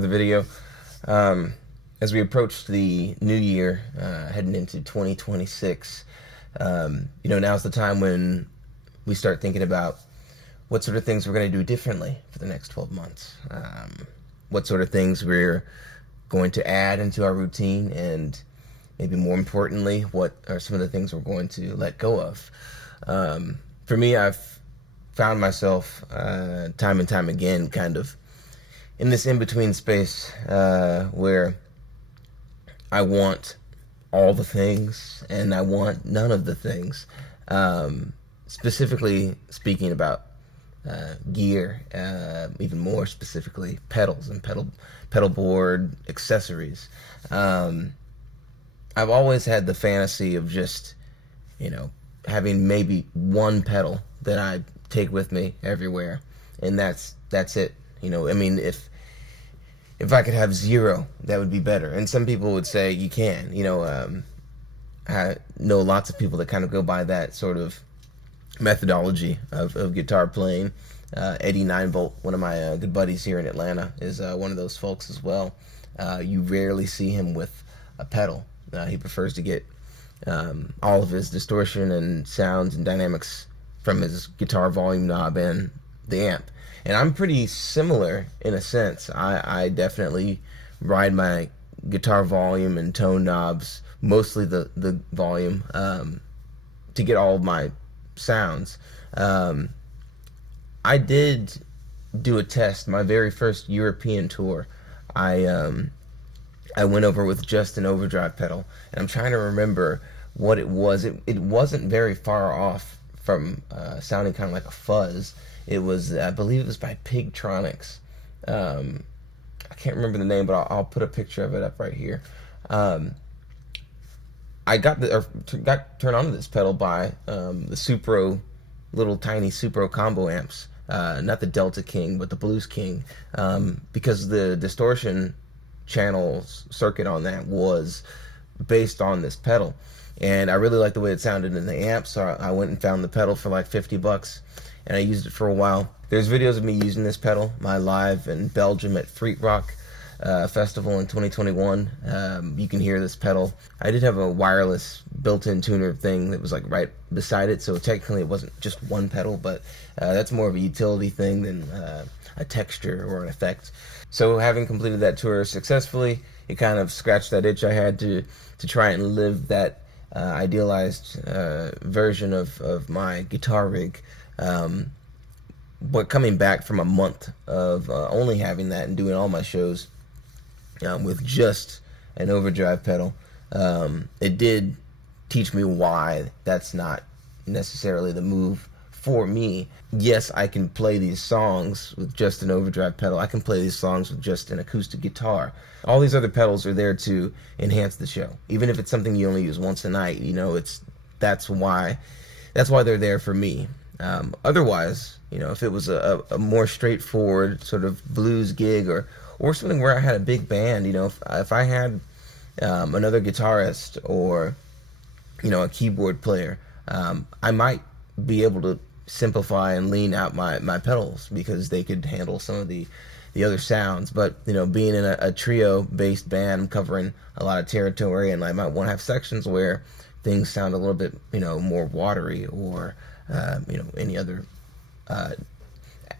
The video. Um, as we approach the new year, heading into 2026, now's the time when we start thinking about what sort of things we're going to do differently for the next 12 months. What sort of things we're going to add into our routine, and maybe more importantly, what are some of the things we're going to let go of. For me, I've found myself time and time again kind of in this in-between space where I want all the things and I want none of the things. Specifically speaking about gear, even more specifically pedals and pedal board accessories. I've always had the fantasy of just, having maybe one pedal that I take with me everywhere, and that's it. If I could have zero, that would be better. And some people would say you can. I know lots of people that kind of go by that sort of methodology of guitar playing. Eddie Ninevolt, one of my good buddies here in Atlanta, is one of those folks as well. You rarely see him with a pedal. He prefers to get all of his distortion and sounds and dynamics from his guitar volume knob and the amp. And I'm pretty similar in a sense. I definitely ride my guitar volume and tone knobs, mostly the volume, to get all of my sounds. I did do a test, my very first European tour. I went over with just an overdrive pedal, and I'm trying to remember what it was. It wasn't very far off from sounding kind of like a fuzz. It was, I believe it was by Pigtronics. I can't remember the name, but I'll put a picture of it up right here. I got turned on to this pedal by the Supro, little tiny Supro combo amps. Not the Delta King, but the Blues King, because the distortion channel circuit on that was based on this pedal. And I really liked the way it sounded in the amp, so I went and found the pedal for like $50, and I used it for a while. There's videos of me using this pedal, my live in Belgium at Freak Rock Festival in 2021. You can hear this pedal. I did have a wireless built-in tuner thing that was like right beside it, so technically it wasn't just one pedal, but that's more of a utility thing than a texture or an effect. So having completed that tour successfully, it kind of scratched that itch I had to try and live that idealized version of my guitar rig. But coming back from a month of only having that and doing all my shows with just an overdrive pedal, it did teach me why that's not necessarily the move for me. Yes, I can play these songs with just an overdrive pedal. I can play these songs with just an acoustic guitar. All these other pedals are there to enhance the show. Even if it's something you only use once a night, that's why they're there for me. Otherwise, if it was a more straightforward sort of blues gig or something where I had a big band, if I had another guitarist or a keyboard player, I might be able to simplify and lean out my pedals because they could handle some of the other sounds. But being in a trio based band, I'm covering a lot of territory, and I might want to have sections where things sound a little bit more watery, or any other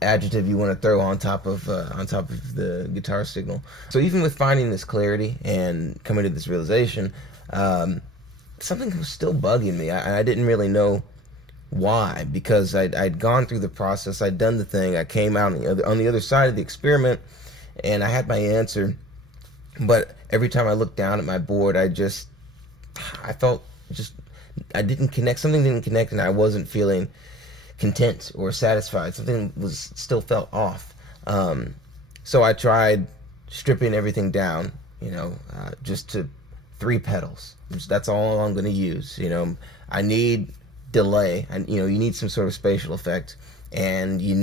adjective you want to throw on top of the guitar signal. So even with finding this clarity and coming to this realization, something was still bugging me. I didn't really know why, because I'd gone through the process, I'd done the thing, I came out on the other side of the experiment, and I had my answer. But every time I looked down at my board, I felt I didn't connect. Something didn't connect, and I wasn't feeling content or satisfied. Something still felt off. So I tried stripping everything down, just to 3 pedals. That's all I'm going to use. I need delay, and you need some sort of spatial effect, and I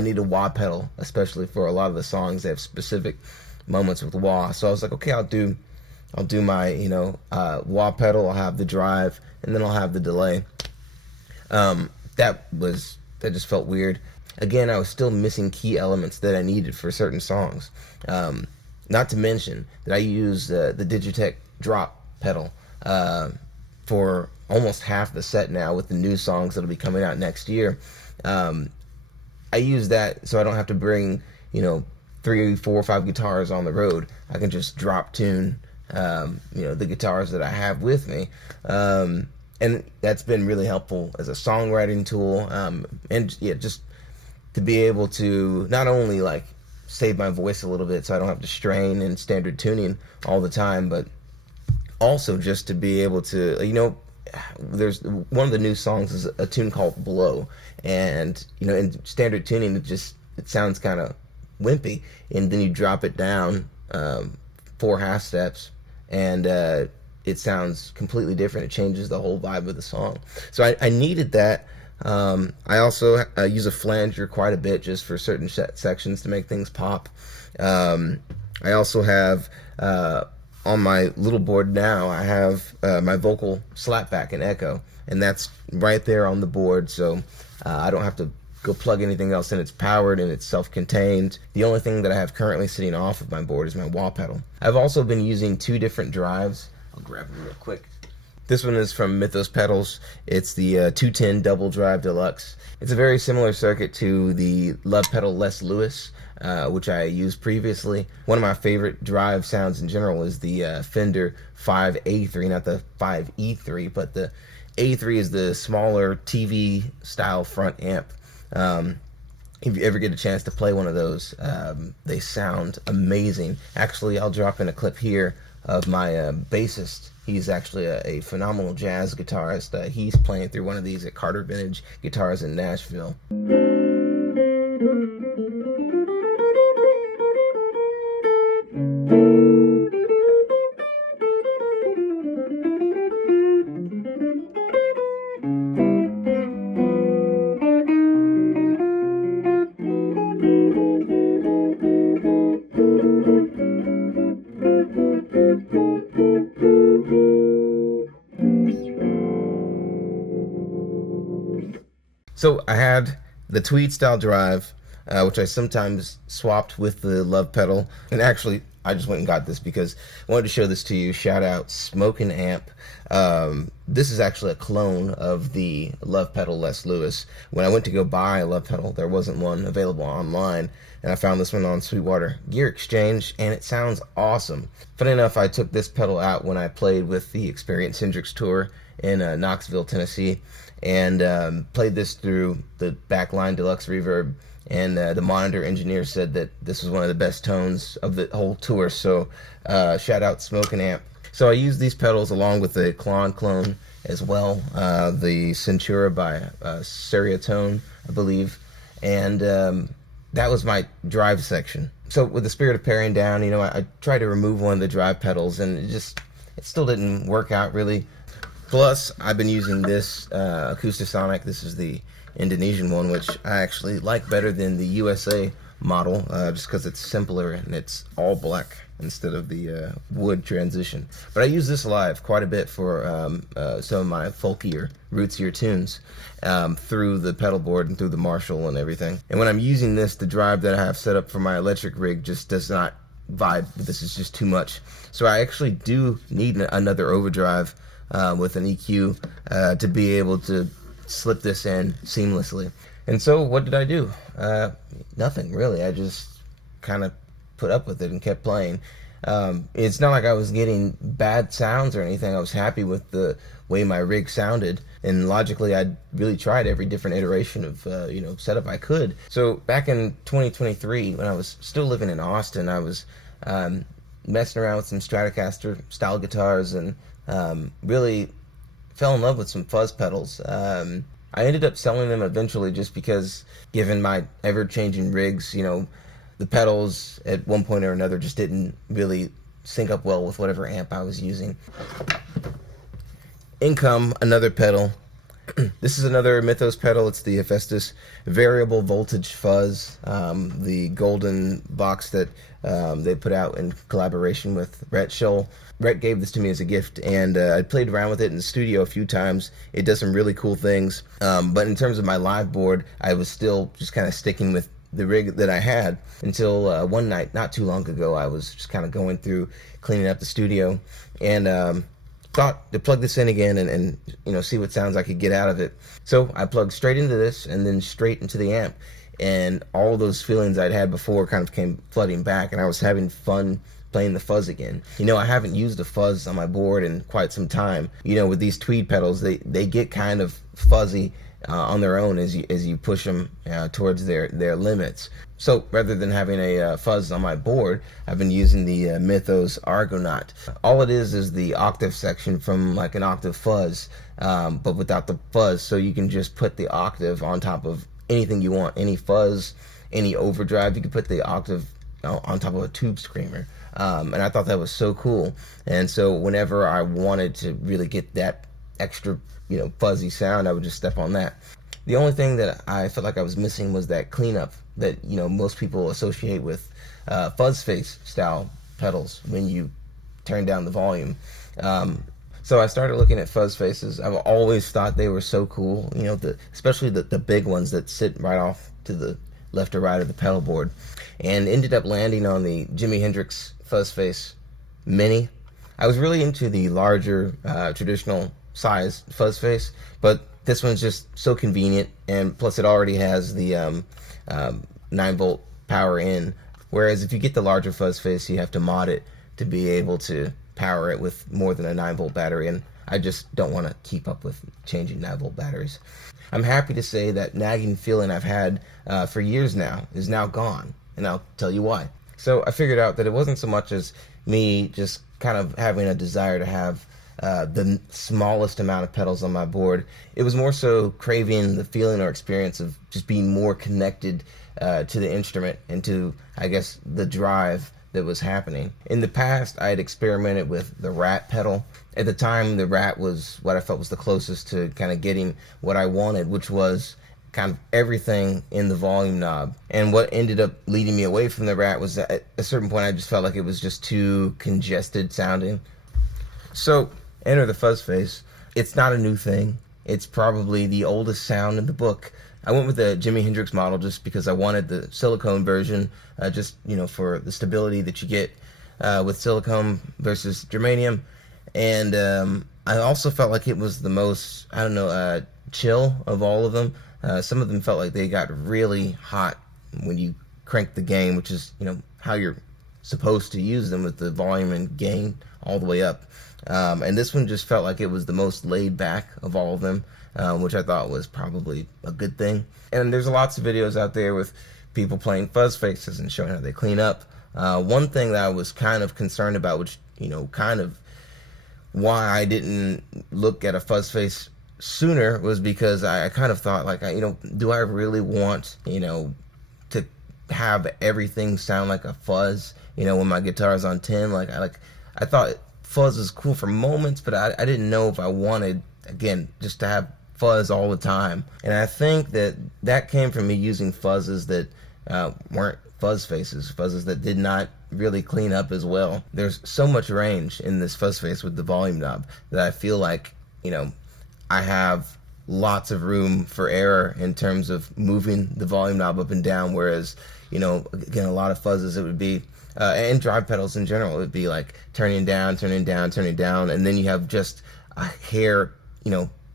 need a wah pedal, especially for a lot of the songs that have specific moments with wah. So I was like, okay, I'll do my wah pedal. I'll have the drive, and then I'll have the delay. That just felt weird. again, I was still missing key elements that I needed for certain songs. Not to mention that I use the Digitech drop pedal for almost half the set now with the new songs that'll be coming out next year. I use that so I don't have to bring, 3, 4, 5 guitars on the road. I can just drop tune, the guitars that I have with me. And that's been really helpful as a songwriting tool. And yeah, just to be able to not only like save my voice a little bit so I don't have to strain in standard tuning all the time, but also just to be able to, there's one of the new songs is a tune called Blow, and in standard tuning it sounds kind of wimpy, and then you drop it down 4 half steps, and it sounds completely different. It changes the whole vibe of the song. So I needed that. I also use a flanger quite a bit just for certain sections to make things pop. I also have on my little board now, I have my vocal slapback and echo, and that's right there on the board, so I don't have to go plug anything else in. It's powered and it's self-contained. The only thing that I have currently sitting off of my board is my wah pedal. I've also been using 2 different drives. I'll grab them real quick. This one is from Mythos Pedals. It's the 210 Double Drive Deluxe. It's a very similar circuit to the Love Pedal Les Lewis, which I used previously. One of my favorite drive sounds in general is the Fender 5A3, not the 5E3, but the A3 is the smaller TV style front amp. If you ever get a chance to play one of those, they sound amazing. Actually, I'll drop in a clip here of my bassist. He's actually a phenomenal jazz guitarist. He's playing through one of these at Carter Vintage Guitars in Nashville. So I had the Tweed style drive, which I sometimes swapped with the Love pedal. And actually, I just went and got this because I wanted to show this to you. Shout out Smokin' Amp. This is actually a clone of the Love pedal Les Lewis. When I went to go buy a Love pedal, there wasn't one available online, and I found this one on Sweetwater Gear Exchange, and it sounds awesome. Funny enough, I took this pedal out when I played with the Experience Hendrix tour in Knoxville, Tennessee, and played this through the Backline Deluxe Reverb, and the monitor engineer said that this was one of the best tones of the whole tour. So shout out Smokin' Amp. So I used these pedals along with the Klon clone as well, the Centura by Seriatone, I believe, and that was my drive section. So with the spirit of paring down, I tried to remove one of the drive pedals, and it still didn't work out really. Plus, I've been using this Acoustasonic. This is the Indonesian one, which I actually like better than the USA model, just because it's simpler and it's all black instead of the wood transition. But I use this live quite a bit for some of my folkier, rootsier tunes through the pedal board and through the Marshall and everything. And when I'm using this, the drive that I have set up for my electric rig just does not vibe. This is just too much. So I actually do need another overdrive with an EQ to be able to slip this in seamlessly. And so what did I do? Nothing really. I just kind of put up with it and kept playing. It's not like I was getting bad sounds or anything. I was happy with the way my rig sounded, and logically I really tried every different iteration of setup I could. So back in 2023, when I was still living in Austin, I was messing around with some Stratocaster style guitars, and really fell in love with some fuzz pedals. I ended up selling them eventually just because, given my ever-changing rigs, the pedals at one point or another just didn't really sync up well with whatever amp I was using. In come another pedal. This is another Mythos pedal. It's the Hephaestus Variable Voltage Fuzz, the golden box that they put out in collaboration with Rhett Shull. Rhett gave this to me as a gift, and I played around with it in the studio a few times. It does some really cool things, but in terms of my live board, I was still just kind of sticking with the rig that I had until one night, not too long ago. I was just kind of going through, cleaning up the studio, and thought to plug this in again and see what sounds I could get out of it. So I plugged straight into this and then straight into the amp, and all those feelings I'd had before kind of came flooding back, and I was having fun playing the fuzz again. I haven't used a fuzz on my board in quite some time. With these tweed pedals, they get kind of fuzzy on their own as you push them towards their limits. So rather than having a fuzz on my board, I've been using the Mythos Argonaut. All it is the octave section from like an octave fuzz, but without the fuzz, so you can just put the octave on top of anything you want, any fuzz, any overdrive. You can put the octave on top of a tube screamer. And I thought that was so cool. And so whenever I wanted to really get that extra fuzzy sound, I would just step on that. The only thing that I felt like I was missing was that cleanup that most people associate with fuzz face style pedals when you turn down the volume. So I started looking at fuzz faces. I've always thought they were so cool, especially the big ones that sit right off to the left or right of the pedal board, and ended up landing on the Jimi Hendrix Fuzz Face Mini. I was really into the larger traditional size fuzz face, but this one's just so convenient, and plus it already has the 9-volt power in, whereas if you get the larger fuzz face, you have to mod it to be able to power it with more than a 9-volt battery, and I just don't want to keep up with changing 9-volt batteries. I'm happy to say that nagging feeling I've had for years now is now gone, and I'll tell you why. So I figured out that it wasn't so much as me just kind of having a desire to have the smallest amount of pedals on my board. It was more so craving the feeling or experience of just being more connected to the instrument and to, I guess, the drive that was happening. In the past, I had experimented with the Rat pedal. At the time, the Rat was what I felt was the closest to kind of getting what I wanted, which was kind of everything in the volume knob. And what ended up leading me away from the Rat was that at a certain point I just felt like it was just too congested sounding. So enter the fuzz face. It's not a new thing. It's probably the oldest sound in the book. I went with the Jimi Hendrix model just because I wanted the silicone version, just for the stability that you get with silicone versus germanium. And I also felt like it was the most, chill of all of them. Some of them felt like they got really hot when you crank the gain, which is how you're supposed to use them, with the volume and gain all the way up. And this one just felt like it was the most laid back of all of them, which I thought was probably a good thing. And there's lots of videos out there with people playing fuzz faces and showing how they clean up. One thing that I was kind of concerned about, which kind of why I didn't look at a fuzz face sooner, was because I kind of thought, like, do I really want to have everything sound like a fuzz when my guitar's on 10? I thought fuzz was cool for moments, but I didn't know if I wanted, again, just to have fuzz all the time. And I think that came from me using fuzzes that weren't fuzz faces, fuzzes that did not really clean up as well. There's so much range in this fuzz face with the volume knob that I feel like I have lots of room for error in terms of moving the volume knob up and down, whereas again, a lot of fuzzes, it would be and drive pedals in general, it would be like turning down, and then you have just a hair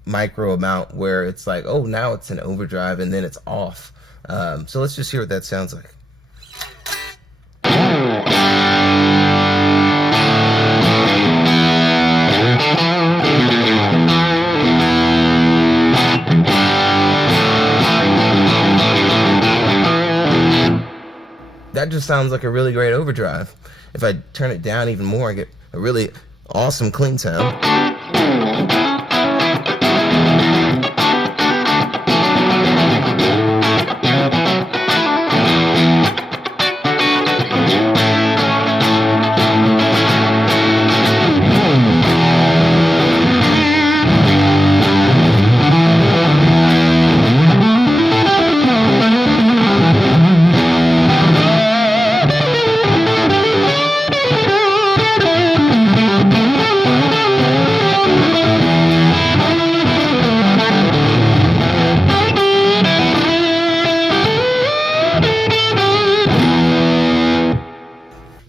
micro amount where it's like, oh, now it's an overdrive, and then it's off. So let's just hear what that sounds like. That just sounds like a really great overdrive. If I turn it down even more, I get a really awesome clean sound.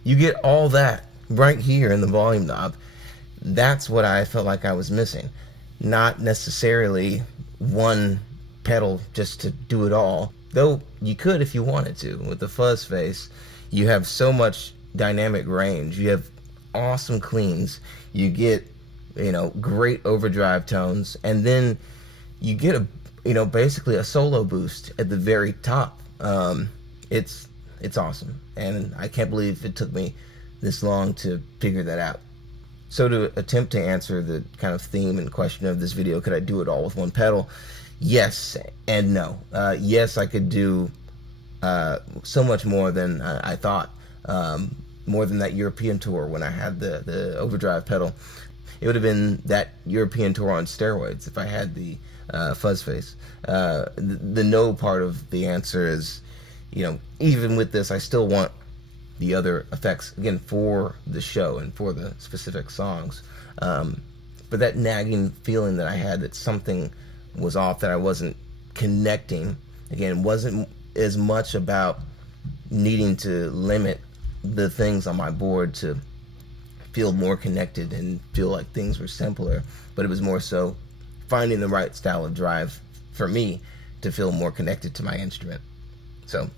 You get all that right here in the volume knob. That's what I felt like I was missing. Not necessarily one pedal just to do it all, though you could if you wanted to. With the fuzz face, you have so much dynamic range. You have awesome cleans. You get, great overdrive tones, and then you get basically a solo boost at the very top. It's awesome, and I can't believe it took me this long to figure that out. So to attempt to answer the kind of theme and question of this video, could I do it all with one pedal? Yes and no. Yes, I could do so much more than I thought. More than that European tour when I had the overdrive pedal. It would have been that European tour on steroids if I had the fuzz face. The no part of the answer is, even with this, I still want the other effects, again, for the show and for the specific songs. But that nagging feeling that I had that something was off, that I wasn't connecting, again, wasn't as much about needing to limit the things on my board to feel more connected and feel like things were simpler, but it was more so finding the right style of drive for me to feel more connected to my instrument. So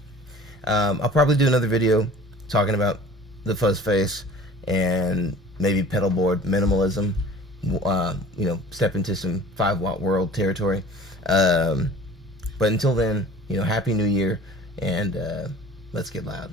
I'll probably do another video talking about the fuzz face and maybe pedal board minimalism, step into some 5-watt world territory. But until then, Happy New Year, and let's get loud.